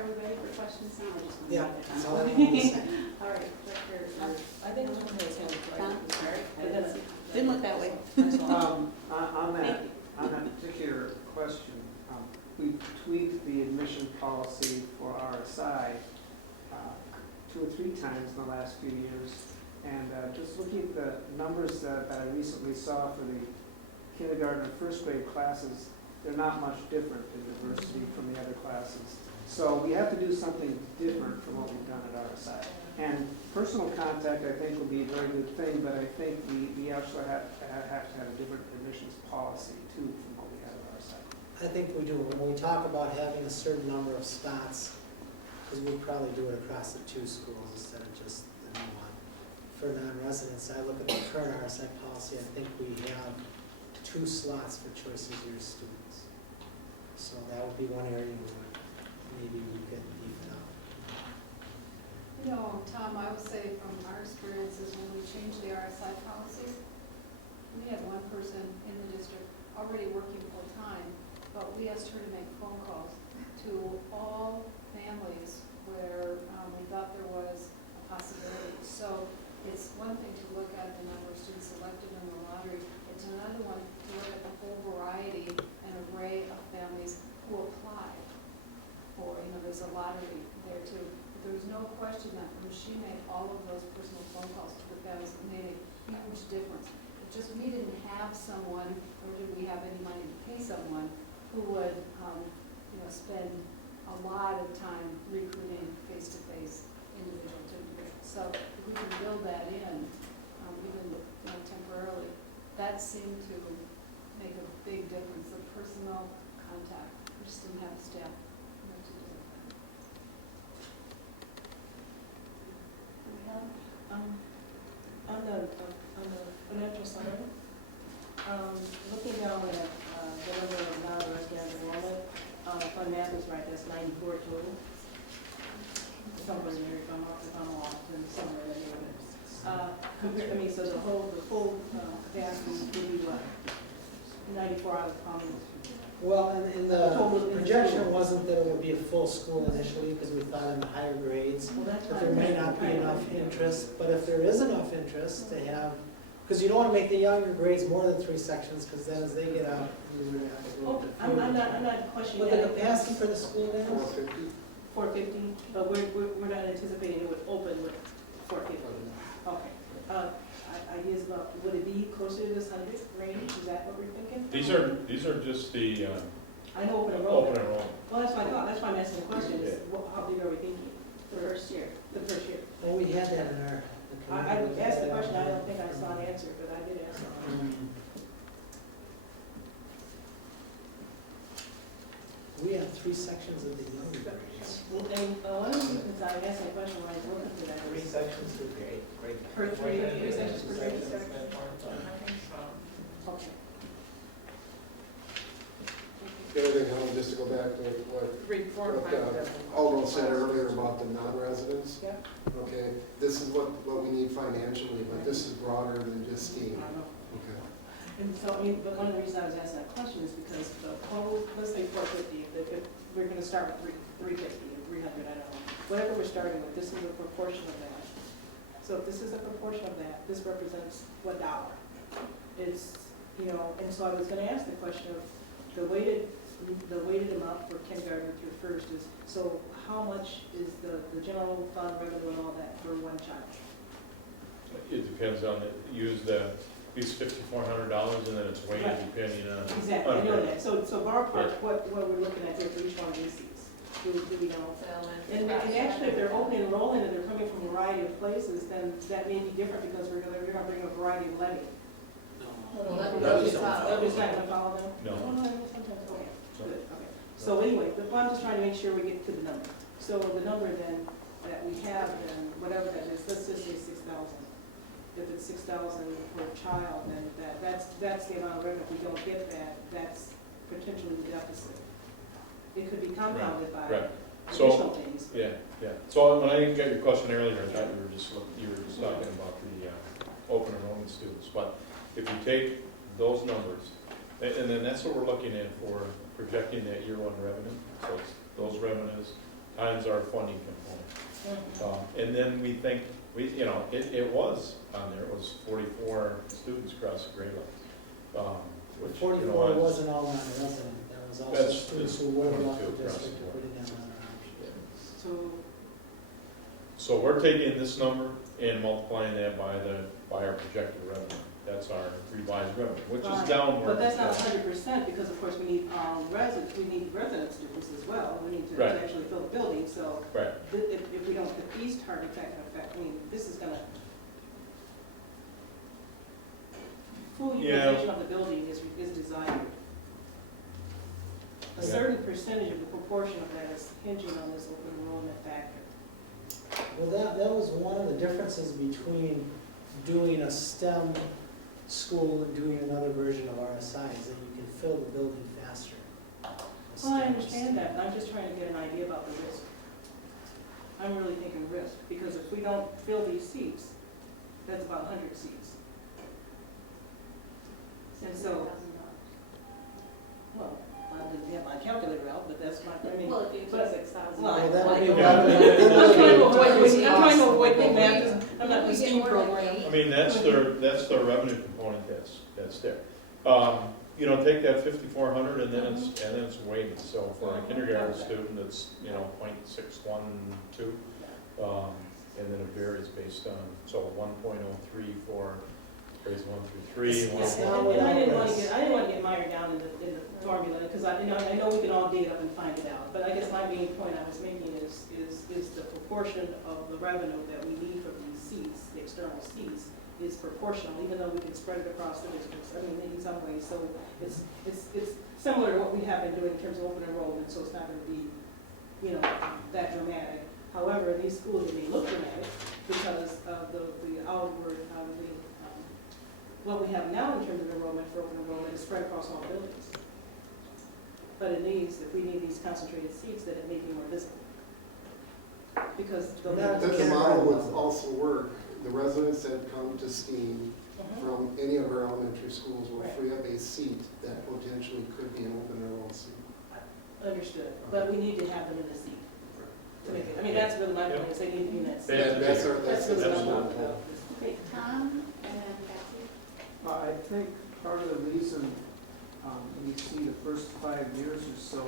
are we ready for questions now? I just want to Yeah, write it that's down. all I wanted to say. All right, Director, I think it's okay, it's Tom? sorry. I didn't look that way. On that particular question, we've tweaked the admission policy for RSI 2 or 3 times in the last few years. And just looking at the numbers that I recently saw for the kindergarten and first grade classes, they're not much different in diversity from the other classes. So we have to do something different from what we've done at RSI. And personal contact, I think, will be a very good thing, but I think we actually have to have a different admissions policy, too, from what we have at RSI. I think we do, when we talk about having a certain number of spots, because we probably do it across the 2 schools instead of just the new one. For non-residents, I look at the current RSI policy, I think we have 2 slots for choice of year students. So that would be one area where maybe we could beef it up. You know, Tom, I would say from our experiences, when we changed the RSI policy, we had one person in the district already working full-time, but we asked her to make phone calls to all families where we thought there was a possibility. So it's one thing to look at the number of students selected in the lottery. It's another one to look at the whole variety and array of families who apply for, there's a lottery there too. But there was no question that when she made all of those personal phone calls to the families, it made a huge difference. It just, we didn't have someone, or did we have any money to pay someone who would, spend a lot of time recruiting face-to-face, individual to individual. So if we can build that in, even temporarily, that seemed to make a big difference, the personal contact. We just didn't have the staff to do it. On the financial side, looking down at the number of non-resident enrollment, fund math is right, that's 94 total. Somewhere in there, if I'm off, then somewhere in there. So the full capacity would be what? 94 out of how many? Well, and the projection wasn't that it would be a full school initially, because we thought in the higher grades, Well, that's that there may not be enough interest, but if there is enough interest to have, because you don't want to make the younger grades more than 3 sections, because then as they get out, you're going to have to go Oh, to I'm not questioning What that. the capacity for the school is? 450, but we're not anticipating it would open with 450. Okay. Ideas about, would it be closer to this 100 range? Is that what we're thinking? These are just the I know open enrollment. open enrollment. Well, that's what I thought. That's why I'm asking the question is, how big are we thinking? The first year. The first year. Well, we had that in our. I asked the question, I don't think I saw an answer, but I did ask it. We have 3 sections of the younger grades. Well, and one of the reasons I asked that question when I was looking for that 3 is sections per grade. per 3 sections per grade. Okay. The other thing, just to go back to what Alden said earlier about the non-residents. Yeah. Okay, this is what we need financially, but this is broader than just STEAM. I know. Okay. And so, but one of the reasons I was asking that question is because the whole, let's say 450, if we're gonna start with 350 or 300, I don't know. Whatever we're starting with, this is a proportion of that. So if this is a proportion of that, this represents what dollar? It's, and so I was gonna ask the question of the weighted amount for kindergarten through first is, so how much is the general fund revenue and all that for one child? It depends on these $5,400, and then it's weighted Right. depending on. Exactly, I know that. So ballpark, what we're looking at here for each one of these seats, do we know? And actually, if they're open enrolling and they're coming from a variety of places, then that may be different because we're gonna bring a variety of levy. Levy's not gonna follow them? No. Sometimes, okay, good, okay. So anyway, I'm just trying to make sure we get to the number. So the number then that we have, then whatever that is, let's just say 6,000. If it's 6,000 per child, then that's the amount of revenue. If we don't get that, that's potentially the deficit. It could be compounded by additional things. Yeah. So when I didn't get your question earlier, I thought you were just talking about the open enrollment students. But if you take those numbers, and then that's what we're looking at for projecting that year 1 revenue. So it's those revenues times our funding component. And then we think, it was on there, it was 44 students across the grade level. Which, 44 wasn't all non-resident, that was also That's students who would have left 22 the across district the to board. put it down on our option. So we're taking this number and multiplying that by our projected revenue. That's our revised revenue, which is Right. downward. But that's not 100% because of course we need resident students as well. We need to Right. actually fill the building, so Right, if we don't, if these targets that can affect, this is gonna, full Yeah. utilization of the building is desired. A Yeah. certain percentage of the proportion of that is hinging on this open enrollment factor. Well, that was one of the differences between doing a STEM school and doing another version of RSI, is that you can fill the building faster. with Well, I STEM. understand that, but I'm just trying to get an idea about the risk. I'm really thinking risk, because if we don't fill these seats, that's about 100 seats. And so, well, I didn't have my calculator out, but that's my, Well, if you but- took 6,000. well, Well, that would be I'm one- trying to avoid, Those I'm trying to avoid costs- big math, I'm not the STEAM program. I mean, that's their revenue component that's there. Take that 5,400 and then it's weighted. So for a kindergarten student, it's, 0.612. And then it varies based on, so 1.03 for grades 1 through 3. It's And not I without didn't want risk. to get mired down in the formula, because I know we can all dig it up and find it out. But I guess my main point I was making is the proportion of the revenue that we need for these seats, the external seats, is proportional, even though we can spread it across the districts, in some ways. So it's similar to what we have been doing in terms of open enrollment, so it's not going to be, that dramatic. However, in these schools, it may look dramatic because of the outward, what we have now in terms of enrollment for open enrollment is spread across all buildings. But if we need these concentrated seats, then it may be more visible. Because the. Not Then the model would also work, the residents that come to STEAM Mhm. from any of our elementary schools will Right. free up a seat that potentially could be an open enrollment seat. Understood, but we need to have them in the seat to make it, that's really my point, is they need to be in that seat. That's our, That's that's really what I'm absolutely. talking about. Great, Tom, and then Betsy. I think part of the reason we see the first 5 years or so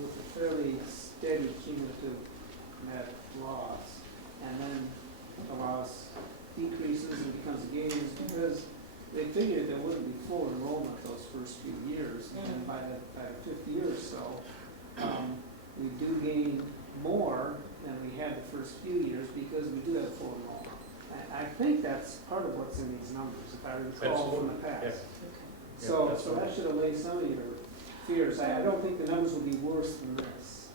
with a fairly steady cumulative net loss, and then the loss decreases and becomes a gain, is because they figured there wouldn't be full enrollment those first few years, and then by the 5th year or so, we do gain more than we had the first few years because we do have full enrollment. I think that's part of what's in these numbers, if I recall from the Absolutely, past. yeah. So, that's so that should allay some of your fears. I don't think the numbers will be worse than this.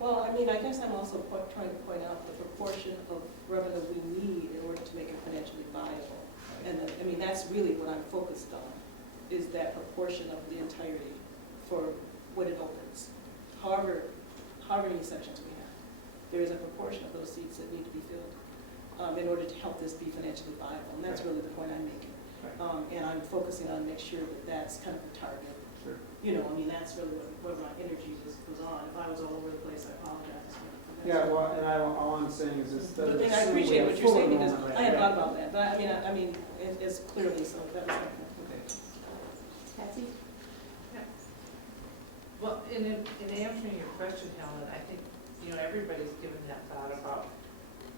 Well, I guess I'm also trying to point out the proportion of revenue we need in order to make it financially viable. And that's really what I'm focused on, is that proportion of the entirety for when it opens. However many sections we have, there is a proportion of those seats that need to be filled in order to help this be financially viable. And that's really the point I'm making. And I'm focusing on make sure that that's kind of the target. Sure. That's really what my energy was on. If I was all over the place, I apologize. Yeah, well, and all I'm saying is this But doesn't then I assume we appreciate have what you're full saying, because enrollment I had right thought now. about that, but it's clearly, so that was my point. Okay. Betsy? Well, in answering your question, Helen, I think, everybody's given that thought about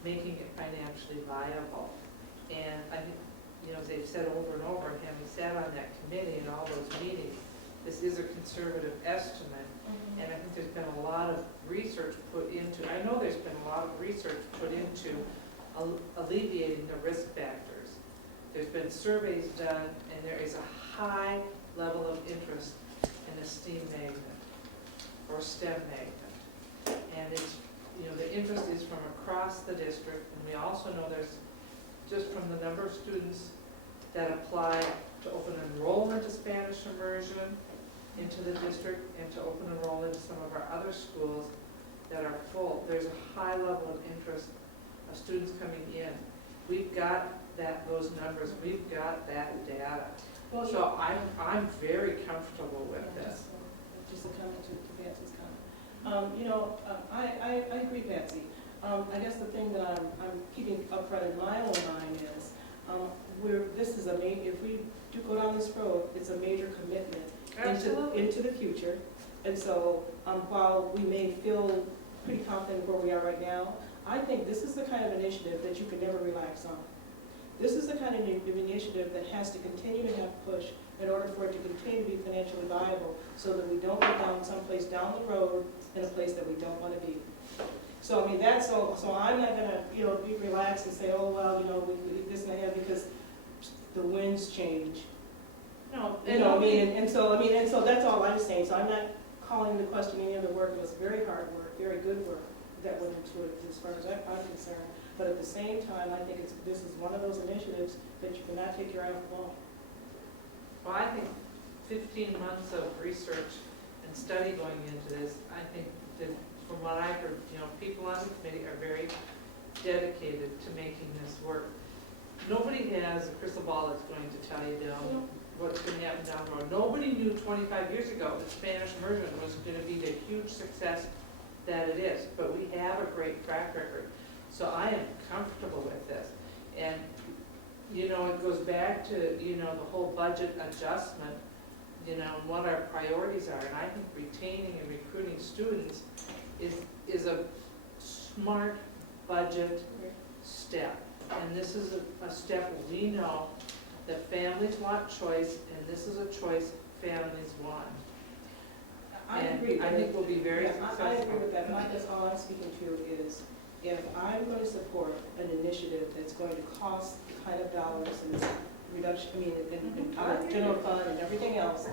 making it financially viable. And I think, as they've said over and over, having sat on that committee and all those meetings, this is a conservative estimate. And I think there's been a lot of research put into, I know there's been a lot of research put into alleviating the risk factors. There's been surveys done, and there is a high level of interest in a STEAM magnet or STEM magnet. And it's, the interest is from across the district, and we also know there's, just from the number of students that apply to open enrollment to Spanish immersion into the district and to open enrollment in some of our other schools that are full, there's a high level of interest of students coming in. We've got those numbers, we've got that data. So I'm very comfortable with this. Just a comment to Betsy's comment. I agree, Patsy. I guess the thing that I'm keeping upfront in my own mind is, if we do go down this road, it's a major commitment into the future. And so, while we may feel pretty confident where we are right now, I think this is the kind of initiative that you can never relax on. This is the kind of initiative that has to continue to have push in order for it to continue to be financially viable, so that we don't get down someplace down the road in a place that we don't want to be. So, I mean, so I'm not gonna, be relaxed and say, oh, well, we this and that, because the winds change. No, And so that's all I'm saying. So I'm not calling into question any of the work. It was very hard work, very good work that went into it as far as I'm concerned. But at the same time, I think this is one of those initiatives that you cannot take your eye off the ball. Well, I think 15 months of research and study going into this, I think that from what I've heard, people on the committee are very dedicated to making this work. Nobody has a crystal ball that's going to tell you what's going to happen down the road. Nobody knew 25 years ago that Spanish immersion was going to be the huge success that it is, but we have a great track record. So I am comfortable with this. And, it goes back to, the whole budget adjustment, and what our priorities are. And I think retaining and recruiting students is a smart budget step. And this is a step we know that families want choice, and this is a choice families want. I And agree. I think we'll be very successful. I agree with that. And I guess all I'm speaking to is, if I'm going to support an initiative that's going to cost the kind of dollars and reduction, in our general fund and everything else,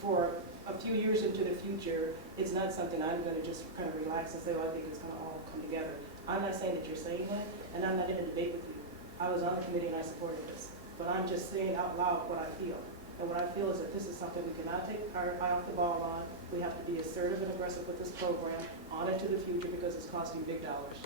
for a few years into the future, it's not something I'm going to just kind of relax and say, oh, I think it's going to all come together. I'm not saying that you're saying that, and I'm not in a debate with you. I was on the committee and I supported this. But I'm just saying out loud what I feel. And what I feel is that this is something we cannot take our eye off the ball on. We have to be assertive and aggressive with this program on into the future, because it's costing big dollars.